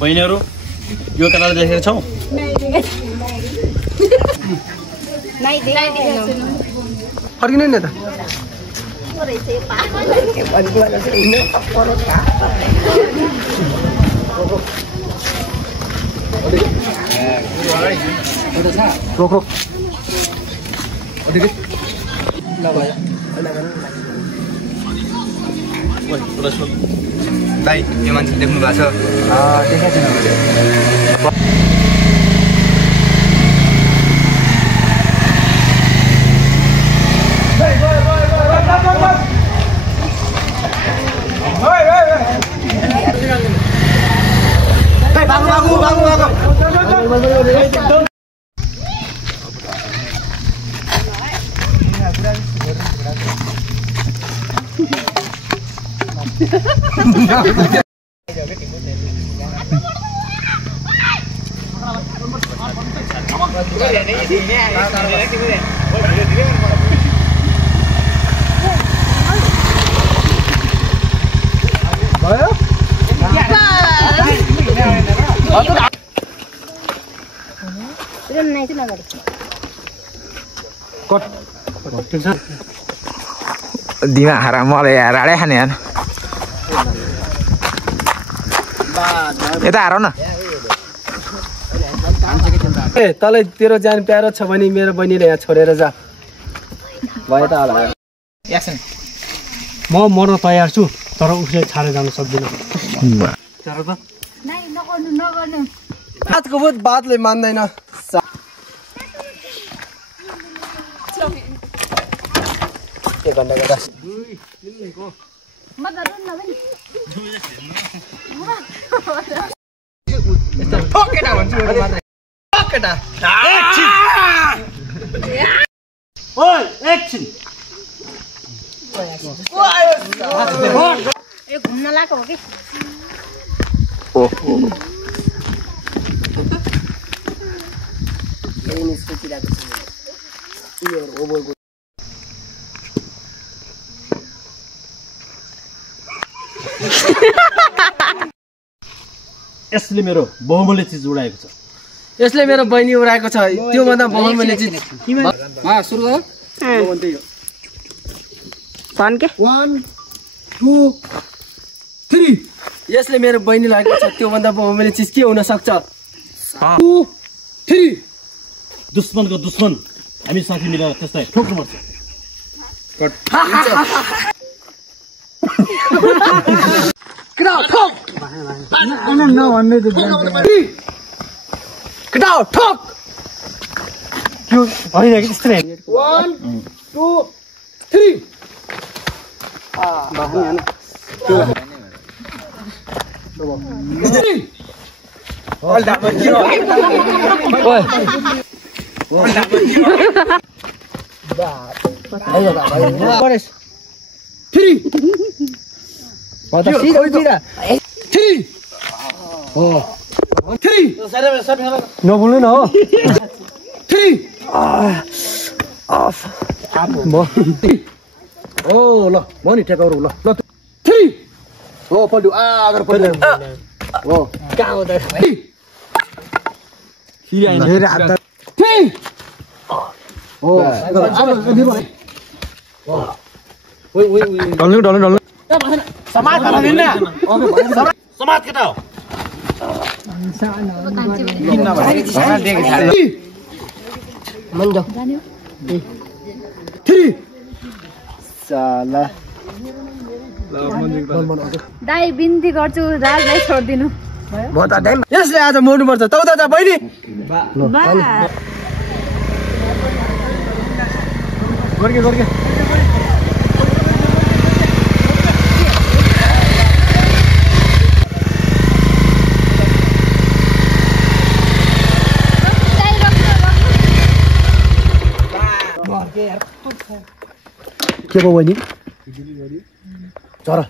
बहिनीहरु यो केटालाई देखेको छौ फर्किने नि त रोक रोक भाइ यो मान्छे देख्नु भएको छ देखाएको छैन मैले दिमा हारा मलाई हाराडै खाने यार यता हारौ न ए तँलाई तेरो जान प्यारो छ भने मेरो बहिनीले यहाँ छोडेर जा भयो त होला म मर्न तयार छु तर उसले छाडेर जान सक्दिन बातको बहुत बातले मान्दैन एक घण्टा गर्दा ठोकेटा भन्छु ठोकेटा ओइ एकछिन ए घुम्न लाको हो कि यसले मेरो बहुमूल्य चीज उडाएको छ यसले मेरो बहिनी उडाएको छ त्यो भन्दा बहुमूल्य चीज सुरु गर भन के 1 2 3 यसले मेरो बहिनी लागेको छ त्यो भन्दा बहुमूल्य चीज के हुन सक्छ 2 3 दुश्मनको दुश्मन हामी साथी मिलेर त्यसलाई ठोक्नु पर्छ ठोक त्यो होइन कि त्यस्तै 1 2 3 नबोल्नु न हो 3 ओ ल म नि ठेकाउरो ल ल 3 हो पल्टु अगर पल्टु हो कहाँ हो त फेरि आइन फेरि हात 3 हो ओइ ओइ ओइ डल्नु समाज भनिन समाज केटा हो मंजो 3 साला दाइ बिन्ती गर्छु राजलाई छोड्दिनु म त दाइ यसले आज मर्नु पर्छ तौ त बहिनी गर्के गर्के के भयो बहिनी चरा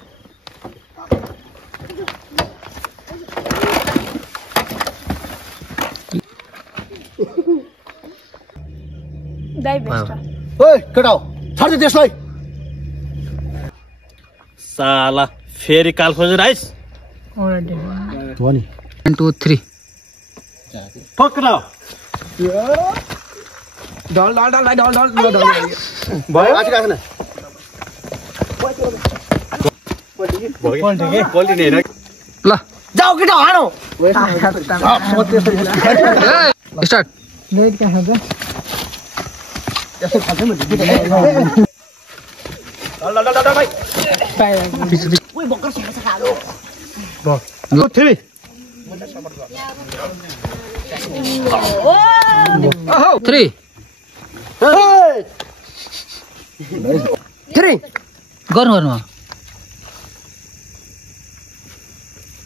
दाइ बेस्ट ओइ केटा हो छाड्दै त्यसलाई साला फेरि काल खोजेर आइस हो नि 1 2 3 पक्रा ढल भयो आछि काछ न पल्टिने हैन ल जाऊ केटा हानो स्टार्ट नेट कहाँ छ यस्तो खान्छ नि ढल भाइ ओइ बक्कर छ खालो ल थ्री ओहो 3 गर्नु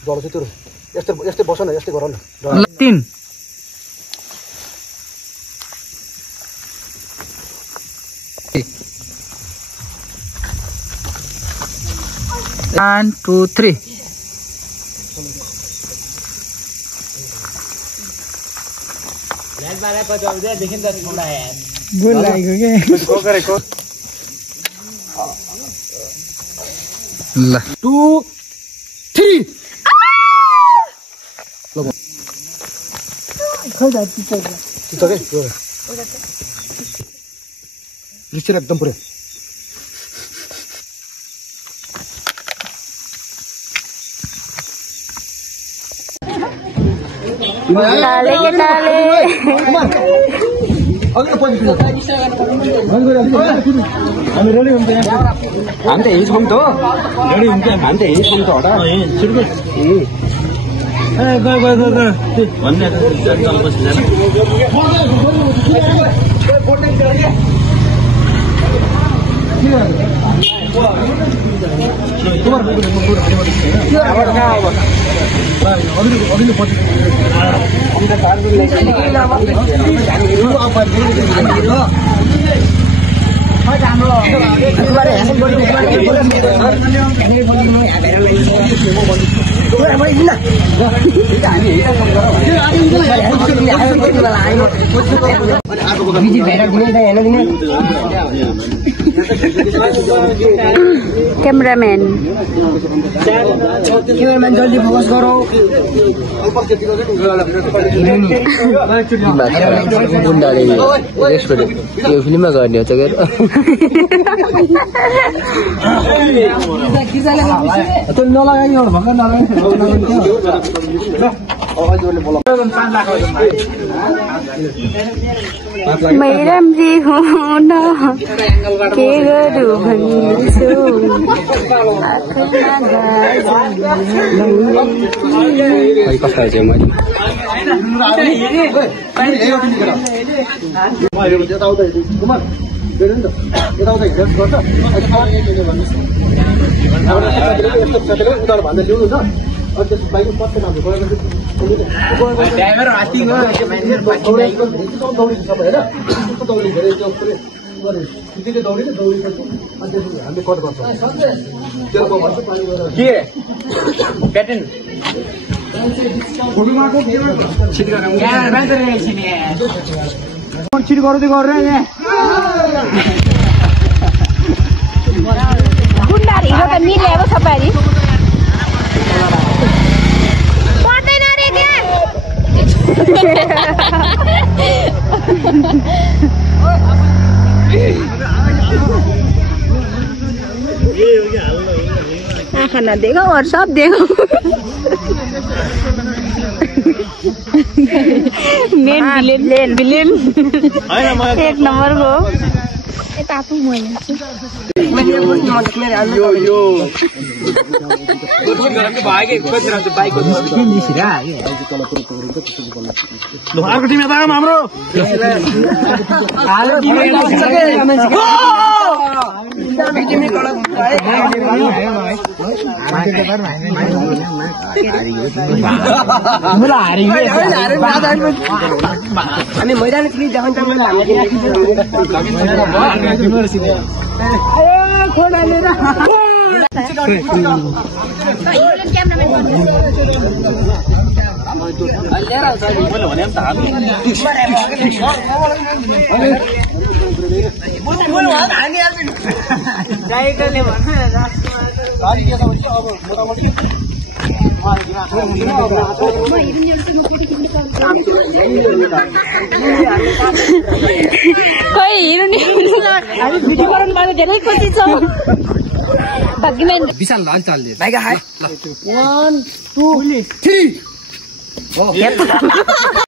जल चाहिँ त्यो यस्तै बस न यस्तै गर न 3 1 2 3 गोल लागेको के ल 2 3 रिचर एकदम पुरै टाले के टाले हामी रेडी हुन्छ हामी त यही छौँ त रेडी हुन्छ हामी त यही छौँ त हटा सुरु ए गयो भन्ने चल बसिन्छ कैमरामैन जल्दी फोकस करो गुन्डाले रेस्टुरेन्ट यो फिल्ममा गर्ने हो चाहिँ मैराम जी हुन के गरौँ भन्छु कस्तो चाहिँ गुन्डाहरु हिरो त मिलेको छ पारी पर्दैन रे आँखा नदेखो और सब देखो मेन विलेन एक नंबर को तापू अर्को टिम यता हाम्रो अनि मैदान फ्री जहाँ लिएर आउँछ नि। मैले भने पनि त हामी खोइ हिरो नि हामी भिडियो बनाउनु पर्ने धेरै खुसी छौँ विशाल ल चालले भाइका हाय 1 2 3